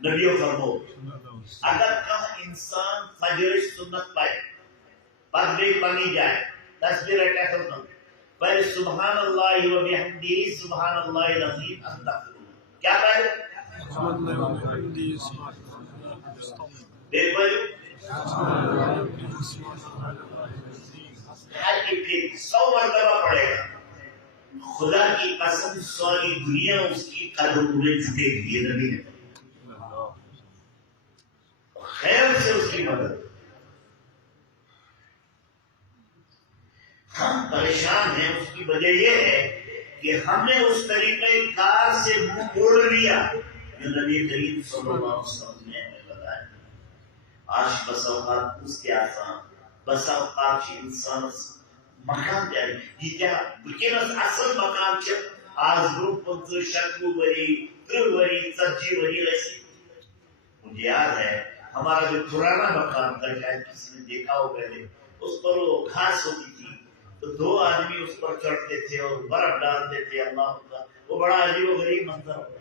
نبیوں فرمو اگر کم انسان فجر سنت پائے پردے پانی جائے تصویر کہتا ہوں پہلے سبحان اللہ و بحمدہ سبحان اللہ العظیم استغفر کیا پہلے سبحان اللہ و بحمدہ سبحان اللہ دیر پہلے ہر ایک 100 مرتبہ پڑھے گا خدا کی قسم ساری دنیا اس کی قدم میں جھکے گی یہ نبی نے خیر سے اس کی مدد ہم پریشان ہیں اس کی وجہ یہ ہے کہ ہم نے اس طریقہ کار سے منہ موڑ لیا جو نبی کریم صلی اللہ علیہ وسلم نے ہمیں بتایا آج بس اوقات اس کے آسان بس اوقات انسان مقام دے یہ کیا بکنس اصل مقام چھ آج گروپ پنچو شکو وری تر وری ژتجی وری ایسی مجھے یاد ہے ہمارا جو پرانا مقام تھا شاید کسی نے دیکھا ہو پہلے اس پر وہ گھاس ہوتی تھی تو 2 آدمی اس پر چڑھتے تھے اور برف ڈالتے تھے اللہ کا وہ بڑا عجیب و غریب منظر ہو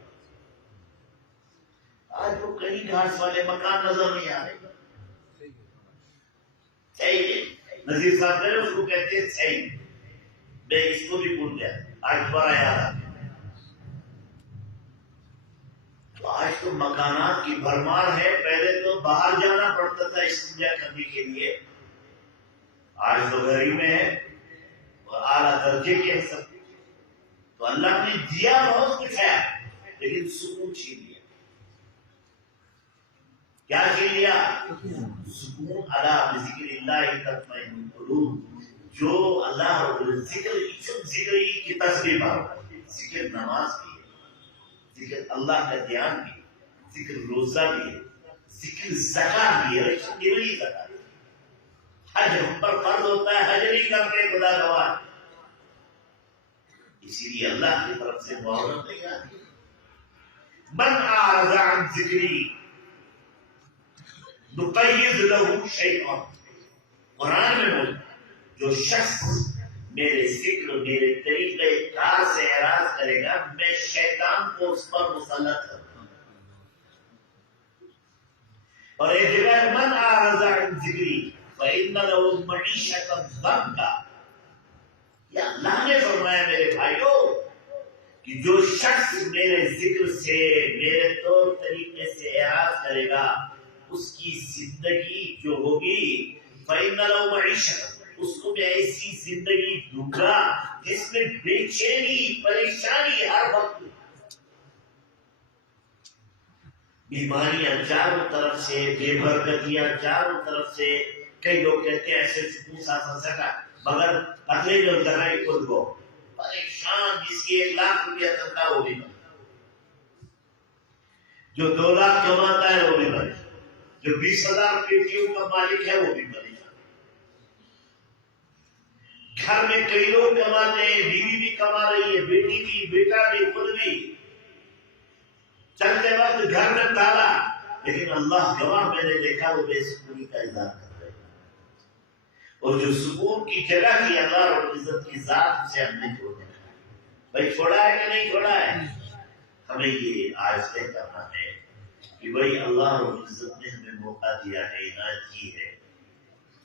آج وہ کئی گھاس والے مکان نظر نہیں آ رہے صحیح ہے نذیر صاحب نے اس کو کہتے ہیں صحیح میں اس کو بھی بھول گیا آج بڑا یاد آ تو آج تو مکانات کی بھرمار ہے پہلے تو باہر جانا پڑتا تھا استنجا کرنے کے لیے آج تو گھر ہی میں ہے اور اعلیٰ درجے کے سب تو اللہ نے دیا بہت کچھ ہے لیکن سکون چھین لیا کیا چھین لیا سکون ادا بذکر اللہ تطمئن القلوب جو اللہ ذکر کی تسبیح ذکر نماز بھی ہے ذکر اللہ کا دھیان بھی ذکر روزہ بھی ہے ذکر زکات بھی ہے زکات حج ہم پر فرض ہوتا ہے حج نہیں کرتے خدا گواہ اسی لیے اللہ کی طرف سے معاوضہ نہیں آتی من اعرض عن ذکری نقیض له شیئا قرآن میں بول جو شخص میرے ذکر میرے طریقے کار سے اعراض کرے گا میں شیطان کو اس پر مسلط کروں اور ایک جگہ من اعرض عن ذکری فإن له معیشة ضنکا یا اللہ نے فرمایا میرے بھائیو کہ جو شخص میرے ذکر سے میرے طور طریقے سے اعراض کرے گا اس کی زندگی جو ہوگی فإن له معیشة اس کو میں ایسی زندگی دوں گا جس میں بے چینی پریشانی ہر وقت بیماریاں چاروں طرف سے بے برکتیاں چاروں طرف سے کئی لوگ کہتے ہیں ایسے سکون سا سکا مگر پتلے جو جگہ خود کو پریشان جس کی 1 لاکھ روپیہ تنخواہ وہ بھی بنے جو 2 لاکھ کماتا ہے وہ بھی بنے جو 20,000 پیٹیوں کا مالک ہے وہ بھی بنے گھر میں کئی لوگ کماتے ہیں بیوی بھی کما رہی ہے بیٹی بھی بیٹا بھی خود بھی چلتے وقت گھر میں تالا لیکن اللہ گواہ میں نے دیکھا وہ بے سکونی کا اظہار کر رہے ہیں اور جو سکون کی جگہ کی اللہ اور عزت کی ذات سے ہم نے چھوڑا بھائی چھوڑا ہے کہ نہیں چھوڑا ہے ہمیں یہ آج طے کرنا ہے کہ بھائی اللہ اور عزت نے ہمیں موقع دیا ہے عنایت کی ہے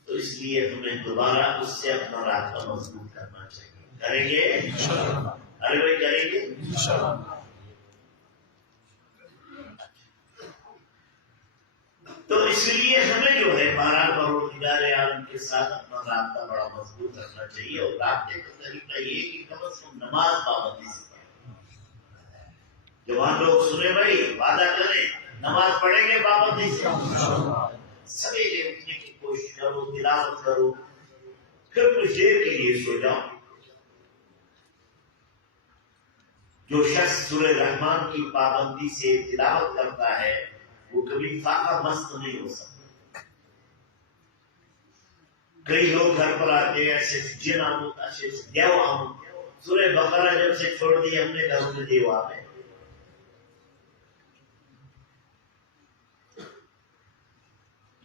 تو اس لیے ہمیں دوبارہ اس سے اپنا رابطہ مضبوط کرنا چاہیے کریں گے ارے بھائی کریں گے تو اس لیے ہمیں جو ہے بہرحال پروردگار عالم کے ساتھ اپنا رابطہ بڑا مضبوط رکھنا چاہیے اور رابطے کا طریقہ یہ کہ کم از کم نماز پابندی سے پڑھیں جوان لوگ سنیں بھائی وعدہ کریں نماز پڑھیں گے پابندی سے سویرے اٹھنے کی کوشش کرو تلاوت کرو پھر کچھ دیر کے لیے سو جاؤ جو شخص سورہ رحمان کی پابندی سے تلاوت کرتا ہے وہ کبھی فاقہ مست نہیں ہو سکتا کئی لوگ گھر پر آتے ہیں ایسے جن آمد ایسے دیو آمد سورہ بقرہ جب سے چھوڑ دی ہم نے گھروں میں دیو آمد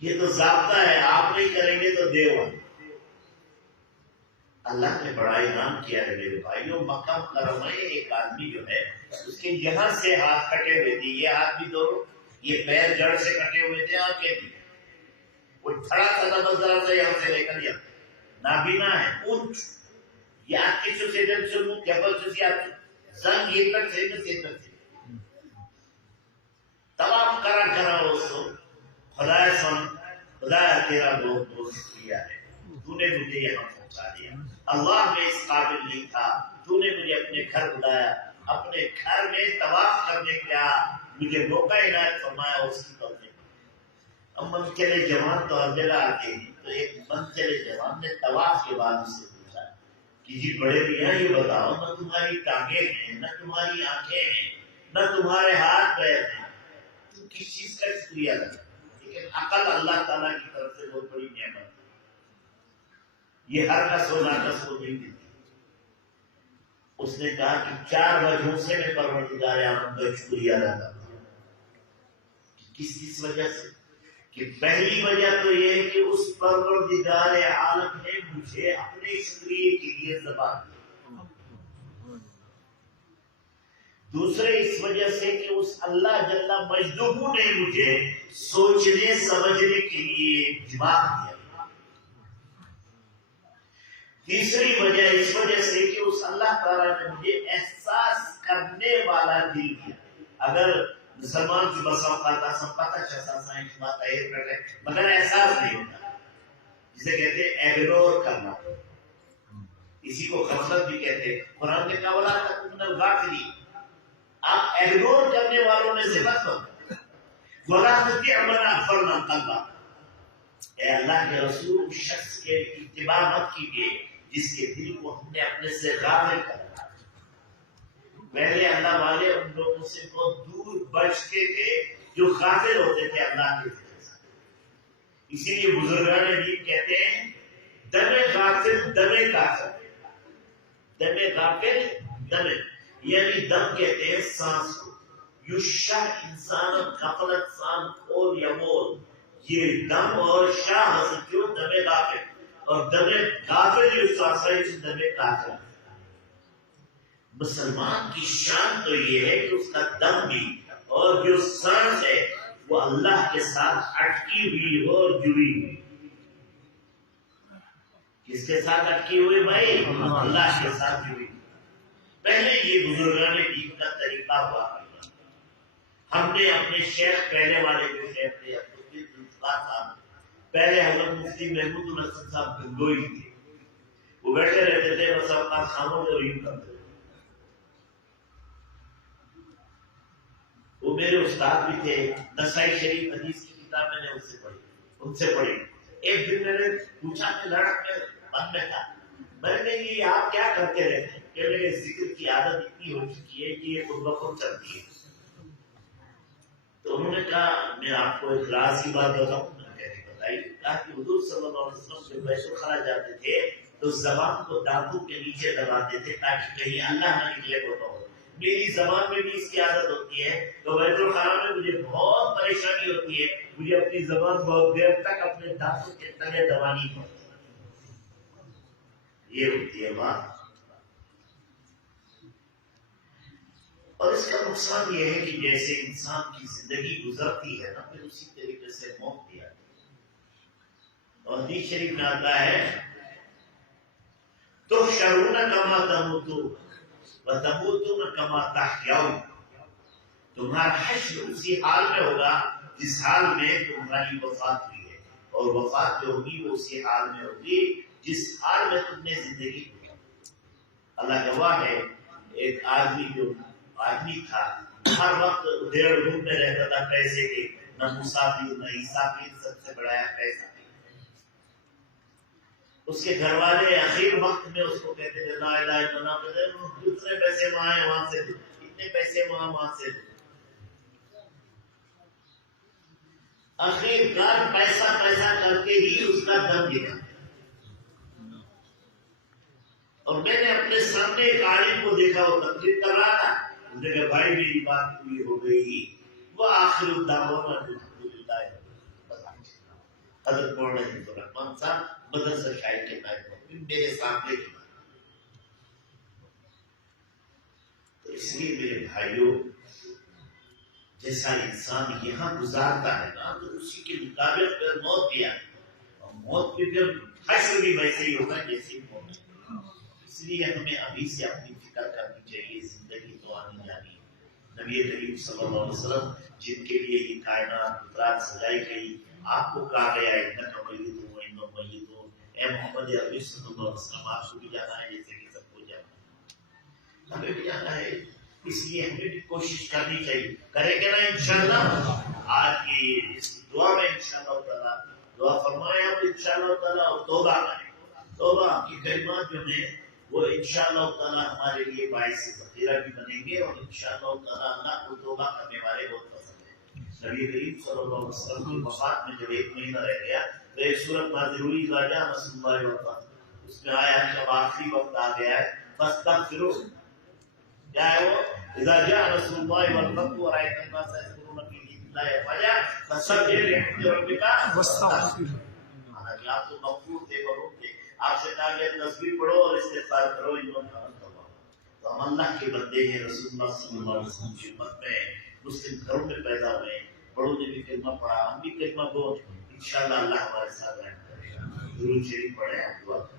یہ تو ضابطہ ہے آپ نہیں کریں گے تو دیو اللہ نے بڑا انعام کیا ہے میرے بھائیوں مکہ مکرمہ میں ایک آدمی جو ہے اس کے یہاں سے ہاتھ کٹے ہوئے تھے یہ ہاتھ بھی دو یہ پیر جڑ سے کٹے ہوئے تھے، آنکھیں تھی، وہ تھڑا سا تھا، بس ذرا سا یہاں سے لے کر یہاں نابینا ہے، اونچ یہ آپ کی سوسیڈل سے منہ کیبل سے آپ زنگ یہ تک سے نسیت تک سے طواف کرا کرا اس کو خدا سن خدا تیرا بہت بہت شکریہ ہے، تو نے مجھے یہاں پہنچا دیا، اللہ میں اس قابل نہیں تھا، تو نے مجھے اپنے گھر بلایا، اپنے گھر میں طواف کرنے کا مجھے موقع عنایت فرمایا، اس کی توفیق۔ اب منچلے جوان تو ہر جگہ آتے ہیں، تو ایک منچلے جوان نے طواف کے بعد اس سے پوچھا کہ جی بڑے میاں یہ بتاؤ، نہ تمہاری ٹانگیں ہیں، نہ تمہاری آنکھیں ہیں، نہ تمہارے ہاتھ پیر ہیں، تم کس چیز کا شکریہ ادا کرتے؟ لیکن عقل اللہ تعالیٰ کی طرف سے بہت بڑی نعمت ہے، یہ ہر کس و ناقص کو نہیں دیتی۔ اس نے کہا کہ 4 وجہوں سے میں پروردگار عالم کا شکریہ ادا کرتا ہوں۔ کس وجہ سے؟ کہ پہلی وجہ تو یہ ہے کہ اس پروردگار عالم نے مجھے اپنے شکریہ کے لیے زبان دی۔ دوسرے اس وجہ سے کہ اس اللہ جل مجدہ نے مجھے سوچنے سمجھنے کے لیے دماغ دیا۔ تیسری وجہ اس وجہ سے کہ اس اللہ تعالیٰ نے مجھے احساس کرنے والا دل دیا۔ اگر مسلمان کی بسا اوقات پتہ چلتا سائنس بات ہے مگر احساس نہیں ہوتا، جسے کہتے ہیں اگنور کرنا، اسی کو غفلت بھی کہتے ہیں۔ قرآن نے کہا وَلَا تَكُن مِنَ الْغَافِلِينَ، آپ اگنور کرنے والوں میں سے مت ہو۔ وَلَا تُطِعْ مَنْ أَغْفَلْنَا قَلْبَهُ، اے اللہ کے رسول اس شخص کے اتباع مت کیجیے جس کے دل کو ہم نے اپنے سے غافل کر دیا۔ پہلے اللہ والے ان لوگوں سے بہت دور بچتے تھے جو غافل ہوتے تھے اللہ کے ذکر سے۔ اسی لیے بزرگان دین کہتے ہیں دم غافل دم کافر، دم غافل دم، یعنی دم کہتے ہیں سانس کو، یشاء انسان غفلت سان کھول یا مول، یہ دم اور شاہ حضرت جو دم غافل اور دم غافل جو سانس ہے اس دم کافر۔ مسلمان کی شان تو یہ ہے کہ اس کا دم بھی اور جو سانس ہے وہ اللہ کے ساتھ اٹکی ہوئی ہو اور جڑی ہوئی۔ کس کے ساتھ اٹکی ہوئی بھائی؟ اللہ کے ساتھ جڑی ہوئی۔ پہلے یہ بزرگان دین کا طریقہ ہوا کرتا۔ ہم نے اپنے شیخ پہلے والے جو شیخ تھے صاحب، پہلے حضرت مفتی محمود الحسن صاحب گنگوئی تھے، وہ بیٹھے رہتے تھے بس اپنا خاموش اور یوں کرتے تھے۔ وہ میرے استاد بھی تھے، نسائی شریف حدیث کی کتاب میں نے ان سے پڑھی۔ ایک دن میں نے پوچھا کہ لڑک میں من میں تھا، میں نے یہ آپ کیا کرتے رہتے ہیں؟ کہ میرے ذکر کی عادت اتنی ہو چکی ہے کہ یہ خود بخود چلتی ہے۔ تو انہوں نے کہا میں آپ کو ایک راز کی بات بتاؤں، میں نے بتائی، کہا کہ حضور صلی اللہ علیہ وسلم جب بیت الخلا جاتے تھے تو زبان کو دانتوں کے نیچے دباتے تھے تاکہ کہیں اللہ نہ نکلے کو ہو۔ میری زبان میں بھی اس کی عادت ہوتی ہے، تو بیت الخلا میں مجھے بہت پریشانی ہوتی ہے، مجھے اپنی زبان بہت دیر تک اپنے دانتوں کے تلے دبانی پڑتی ہے۔ یہ ہوتی ہے بات۔ اور اس کا نقصان یہ ہے کہ جیسے انسان کی زندگی گزرتی ہے نا پھر اسی طریقے سے موت بھی آتی ہے۔ اور حدیث شریف میں آتا ہے تحشرون کما تموتون وتموتون کما تحیون، تمہارا حشر اسی حال میں ہوگا جس حال میں تمہاری وفات ہوئی ہے، اور وفات جو ہوگی وہ اسی حال میں ہوگی جس حال میں تم نے زندگی گزاری۔ اللہ گواہ ہے، ایک آدمی تھا، ہر وقت ادھر روم میں رہتا تھا پیسے کے، نہ مسافر نہ عیسافر، سب سے بڑا پیسہ۔ اس کے گھر والے اخیر وقت میں اس کو کہتے تھے لا الہ الا اللہ، جتنے پیسے وہاں ہیں وہاں سے دو، اتنے پیسے وہاں سے دو۔ آخر کار پیسہ کر کے ہی اس کا دم گرا۔ اور میں نے اپنے سامنے ایک عالم کو دیکھا، وہ تقریر کر رہا تھا، اس نے کہا بھائی میری بات پوری ہو گئی، وہ آخر الدعوانا الحمدللہ۔ حضرت مولانا عبد الرحمن صاحب مدرسہ شاہد کے نائب میرے سامنے تھے۔ تو اس لیے میرے بھائیوں جیسا انسان یہاں گزارتا ہے نا تو اسی کے مطابق پھر موت بھی آئے، اور موت پہ پھر حشر بھی ویسے ہی ہوگا جیسے موت ہے۔ اس لیے ہمیں ابھی سے اپنی فکر کرنی چاہیے، زندگی تو آنی جانی ہے۔ نبی کریم صلی اللہ علیہ وسلم جن کے لیے یہ کائنات قدرت سجائی گئی، آپ کو کہا گیا انک میت ہو انک میت ہو، اے محمد عربی صلی اللہ علیہ وسلم آپ کو بھی جانا ہے جیسے کہ سب کو جانا ہے، ہمیں بھی جانا ہے۔ اس لیے ہمیں بھی کوشش کرنی چاہیے، کریں گے نا انشاءاللہ۔ آج کی اس دعا میں انشاءاللہ تعالیٰ دعا فرمائے آپ انشاءاللہ تعالیٰ، اور توبہ کریں۔ توبہ کی کلمات جو ہیں وہ انشاءاللہ تعالیٰ ہمارے لیے باعث ذخیرہ بھی بنیں گے، اور انشاءاللہ تعالیٰ اللہ کو توبہ کرنے والے بہت پسند ہیں۔ نبی کریم صلی اللہ علیہ وسلم کی وفات میں جب 1 مہینہ رہ گیا تو ایک سورت نازل ہوئی، اذا جاء نصر اللہ والفتح، اس میں آیا جب آخری وقت آ گیا ہے فاستغفروا، کیا ہے وہ؟ اذا جاء نصر اللہ والفتح ورأيت الناس يدخلون في دين الله افواجا فسبح بحمد ربك واستغفر۔ حالانکہ آپ تو مغفور تھے، بروک تھے، آپ سے کہا گیا تسبیح پڑھو اور استغفار کرو، تو ہم اللہ کے بندے ہیں، رسول اللہ صلی اللہ علیہ وسلم کی امت میں مسلم گھروں میں پیدا ہوئے، بڑوں نے بھی کلمہ پڑھا، ہم بھی کلمہ کو انشاءاللہ اللہ ہمارے ساتھ رہے گا۔ درود شریف پڑھیں، دعا کریں۔